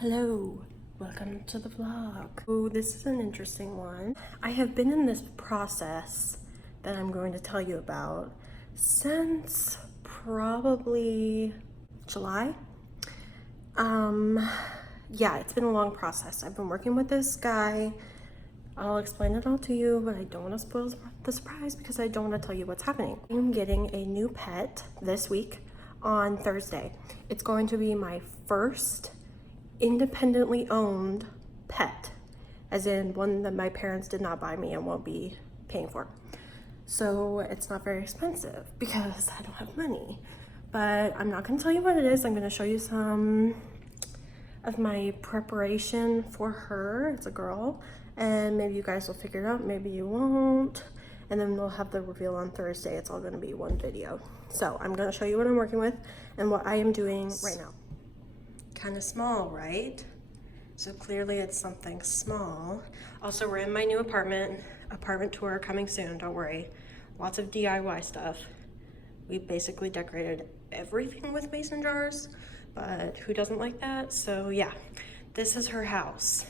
Hello, welcome to the vlog. Oh, this is an interesting one. I have been in this process that I'm going to tell you about since probably July. Yeah, it's been a long process. I've been working with this guy. I'll explain it all to you, but I don't want to spoil the surprise because I don't want to tell you what's happening. I'm getting a new pet this week on Thursday. It's going to be my first independently owned pet, as in one that my parents did not buy me and won't be paying for. So it's not very expensive because I don't have money. But I'm not going to tell you what it is. I'm going to show you some of my preparation for her. It's a girl, and maybe you guys will figure it out, maybe you won't. And then we'll have the reveal on Thursday. It's all going to be one video. So I'm going to show you what I'm working with and what I am doing right now. Kind of small, right? So clearly it's something small. Also, we're in my new apartment tour coming soon, don't worry. Lots of DIY stuff. We basically decorated everything with mason jars, but who doesn't like that? So yeah, this is her house.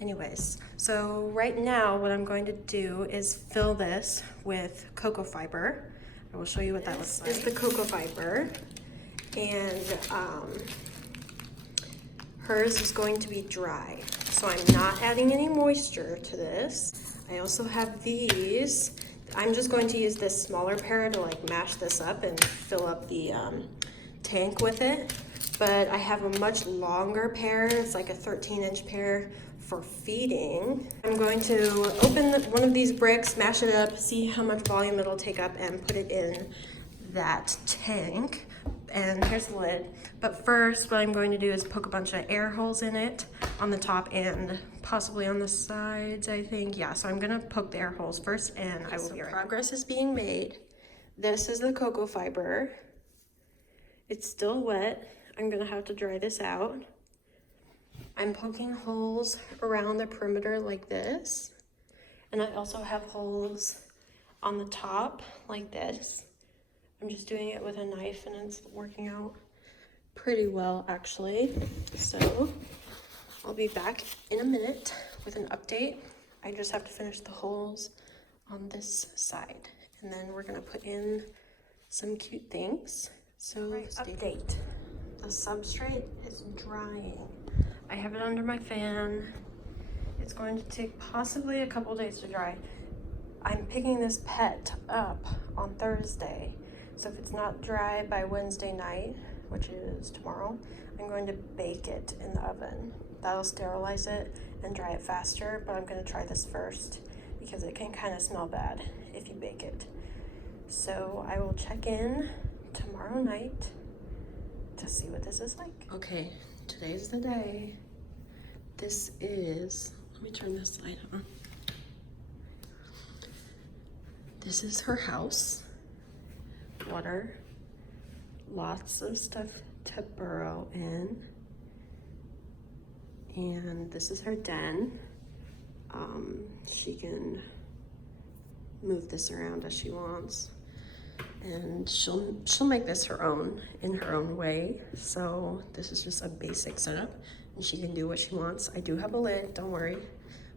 Anyways, so right now what I'm going to do is fill this with cocoa fiber. I will show you what that looks like. This is the cocoa fiber. And hers is going to be dry, so I'm not adding any moisture to this. I also have these. I'm just going to use this smaller pair to like mash this up and fill up the tank with it, but I have a much longer pair. It's like a 13-inch pair for feeding. I'm going to open one of these bricks, mash it up, see how much volume it'll take up, and put it in that tank. And here's the lid. But first, what I'm going to do is poke a bunch of air holes in it on the top and possibly on the sides, I think. Yeah, so I'm gonna poke the air holes first and I will be right back. Progress is being made. This is the cocoa fiber. It's still wet. I'm gonna have to dry this out. I'm poking holes around the perimeter like this. And I also have holes on the top like this. I'm just doing it with a knife and it's working out pretty well actually. So I'll be back in a minute with an update. I just have to finish the holes on this side and then we're gonna put in some cute things. So update. The substrate is drying. I have it under my fan. It's going to take possibly a couple days to dry. I'm picking this pet up on Thursday. So if it's not dry by Wednesday night, which is tomorrow, I'm going to bake it in the oven. That'll sterilize it and dry it faster, but I'm gonna try this first because it can kind of smell bad if you bake it. So I will check in tomorrow night to see what this is like. Okay, today's the day. This is, let me turn this light on. This is her house. Water, lots of stuff to burrow in, and this is her den. She can move this around as she wants, and she'll make this her own in her own way. So this is just a basic setup, and she can do what she wants. I do have a lid, don't worry,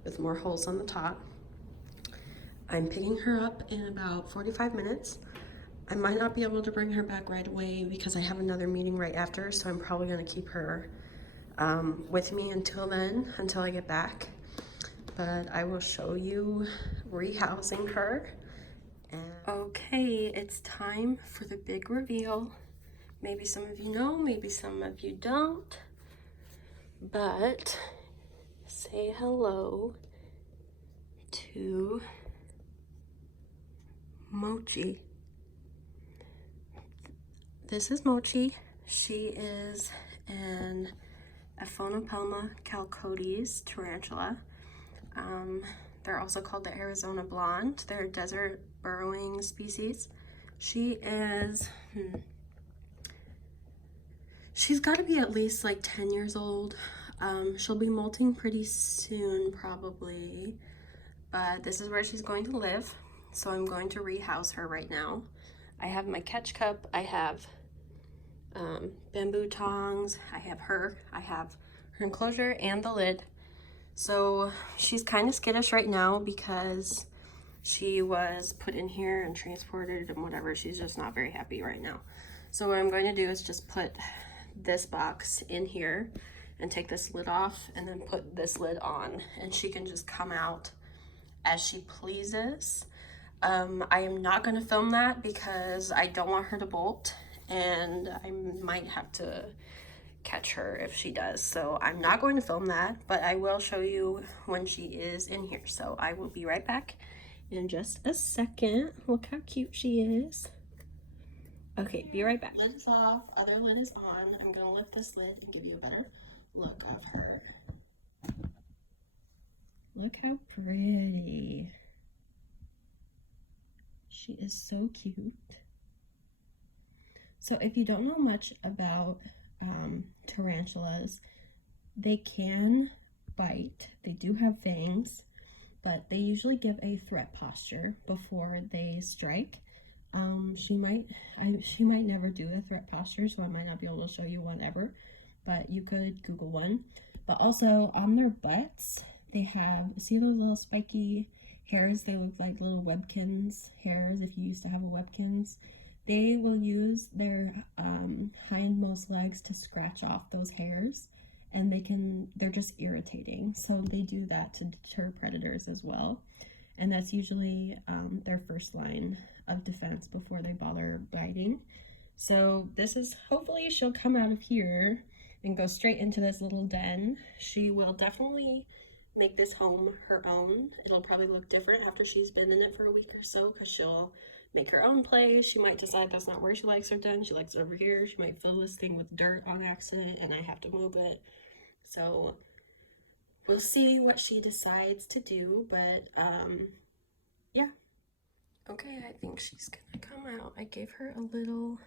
with more holes on the top. I'm picking her up in about 45 minutes. I might not be able to bring her back right away because I have another meeting right after, so I'm probably gonna keep her with me until then, until I get back. But I will show you rehousing her. Okay, it's time for the big reveal. Maybe some of you know, maybe some of you don't, but say hello to Mochi. This is Mochi. She is an Aphonopelma chalcodes tarantula. They're also called the Arizona Blonde. They're a desert burrowing species. She is, she's got to be at least like 10 years old. She'll be molting pretty soon probably, but this is where she's going to live. So I'm going to rehouse her right now. I have my catch cup. I have bamboo tongs. I have her enclosure and the lid. So she's kind of skittish right now because she was put in here and transported and whatever. She's just not very happy right now. So what I'm going to do is just put this box in here and take this lid off and then put this lid on, and she can just come out as she pleases. I am not going to film that because I don't want her to bolt, and I might have to catch her if she does. So I'm not going to film that, but I will show you when she is in here. So I will be right back in just a second. Look how cute she is. Okay, be right back. Lid is off, other lid is on. I'm gonna lift this lid and give you a better look of her. Look how pretty. She is so cute. So if you don't know much about tarantulas, they can bite. They do have fangs, but they usually give a threat posture before they strike. She might never do a threat posture, so I might not be able to show you one ever, but you could Google one. But also on their butts, they have, see those little spiky hairs? They look like little webkins hairs if you used to have a webkins. They will use their hindmost legs to scratch off those hairs, and they're just irritating. So they do that to deter predators as well. And that's usually their first line of defense before they bother biting. So this is, hopefully she'll come out of here and go straight into this little den. She will definitely make this home her own. It'll probably look different after she's been in it for a week or so, because she'll make her own place. She might decide that's not where she likes her den. She likes it over here. She might fill this thing with dirt on accident and I have to move it. So we'll see what she decides to do, but yeah. Okay, I think she's gonna come out. I gave her a little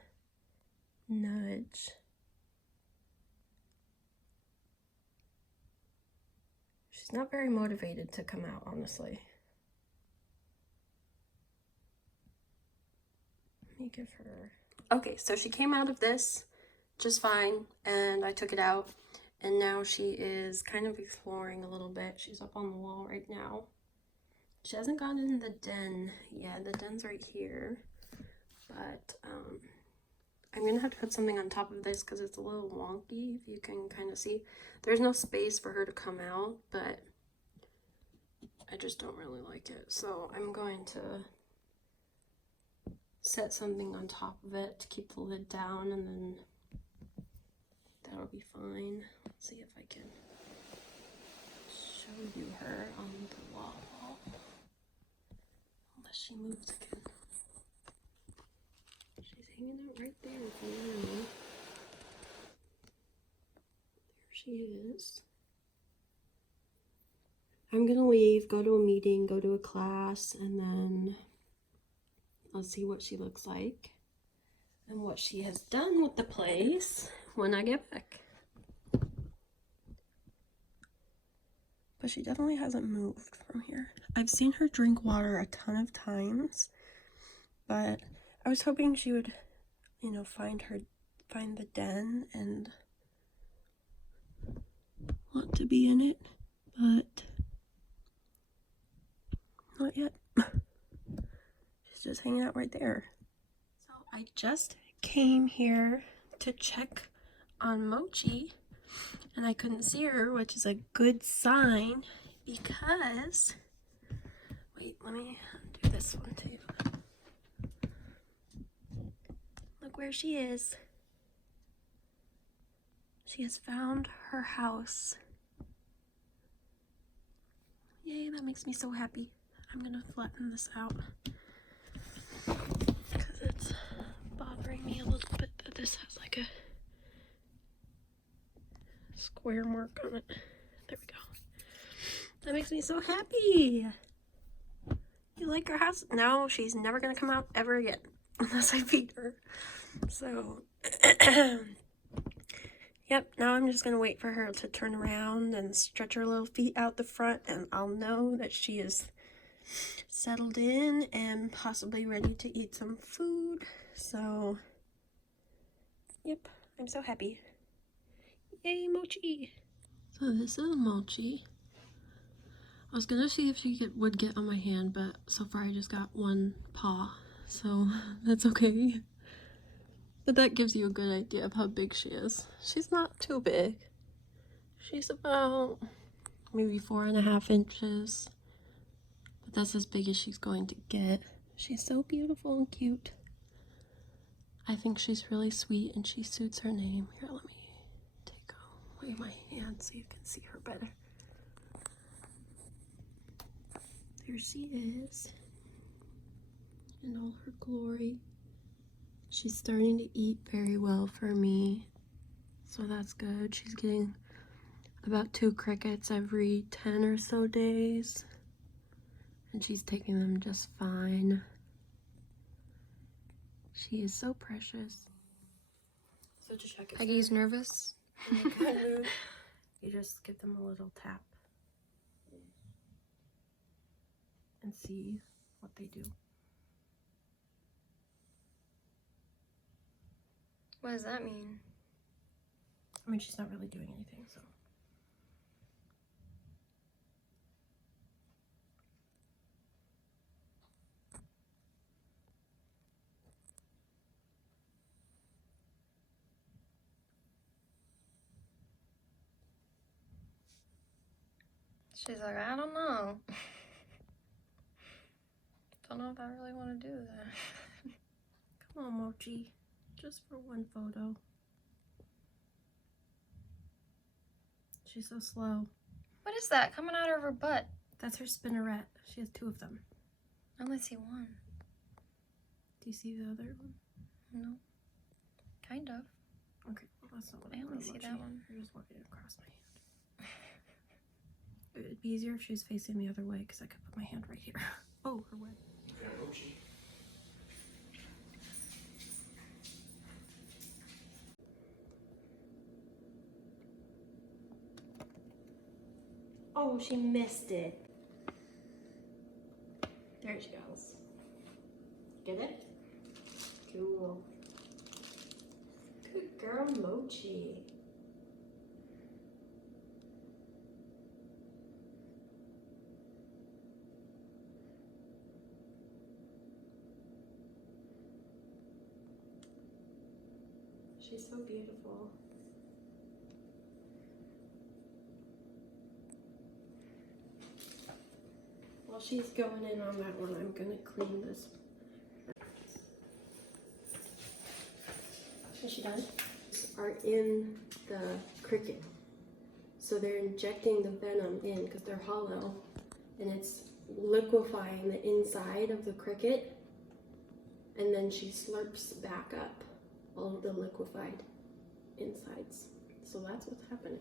nudge. She's not very motivated to come out, honestly. Let me give her... Okay, so she came out of this just fine, and I took it out, and now she is kind of exploring a little bit. She's up on the wall right now. She hasn't gone in the den yet. The den's right here, but I'm gonna have to put something on top of this because it's a little wonky, if you can kind of see. There's no space for her to come out, but I just don't really like it. So I'm going to set something on top of it to keep the lid down, and then that'll be fine. Let's see if I can show you her on the wall. Unless she moves again. She's hanging out right there in front of me. There she is. I'm gonna leave, go to a meeting, go to a class, and then I'll see what she looks like and what she has done with the place when I get back. But she definitely hasn't moved from here. I've seen her drink water a ton of times, but I was hoping she would, you know, find the den and want to be in it, but not yet. She's just hanging out right there. So I just came here to check on Mochi, and I couldn't see her, which is a good sign because, wait, let me do this one too. Look where she is. She has found her house. Yay, that makes me so happy. I'm gonna flatten this out because it's bothering me a little bit that this has like a square mark on it. There we go. That makes me so happy. You like her house? No, she's never gonna come out ever again unless I feed her. So yep, now I'm just gonna wait for her to turn around and stretch her little feet out the front, and I'll know that she is settled in and possibly ready to eat some food. So yep. I'm so happy. Yay, Mochi! So this is Mochi. I was gonna see if she would get on my hand, but so far I just got one paw, so that's okay. But that gives you a good idea of how big she is. She's not too big. She's about maybe 4.5 inches, but that's as big as she's going to get. She's so beautiful and cute. I think she's really sweet and she suits her name. Here, let me take away my hand so you can see her better. There she is in all her glory. She's starting to eat very well for me, so that's good. She's getting about 2 crickets every 10 or so days, and she's taking them just fine. She is so precious. So to check it, Peggy's nervous. You just give them a little tap and see what they do. What does that mean? I mean, she's not really doing anything, so. She's like, I don't know. Don't know if I really want to do that. Come on, Mochi. Just for one photo. She's so slow. What is that coming out of her butt? That's her spinneret. She has 2 of them. I only see one. Do you see the other one? No. Kind of. Okay, well, that's not what I only see that one. You're just walking across my hand. It'd be easier if she was facing the other way because I could put my hand right here. Oh, her way. Yeah, Mochi. Oh, she missed it. There she goes. Get it? Cool. Good girl, Mochi. She's so beautiful. While she's going in on that one, I'm gonna clean this. Is she done? Are in the cricket. So they're injecting the venom in because they're hollow, and it's liquefying the inside of the cricket, and then she slurps back up all of the liquefied insides. So that's what's happening.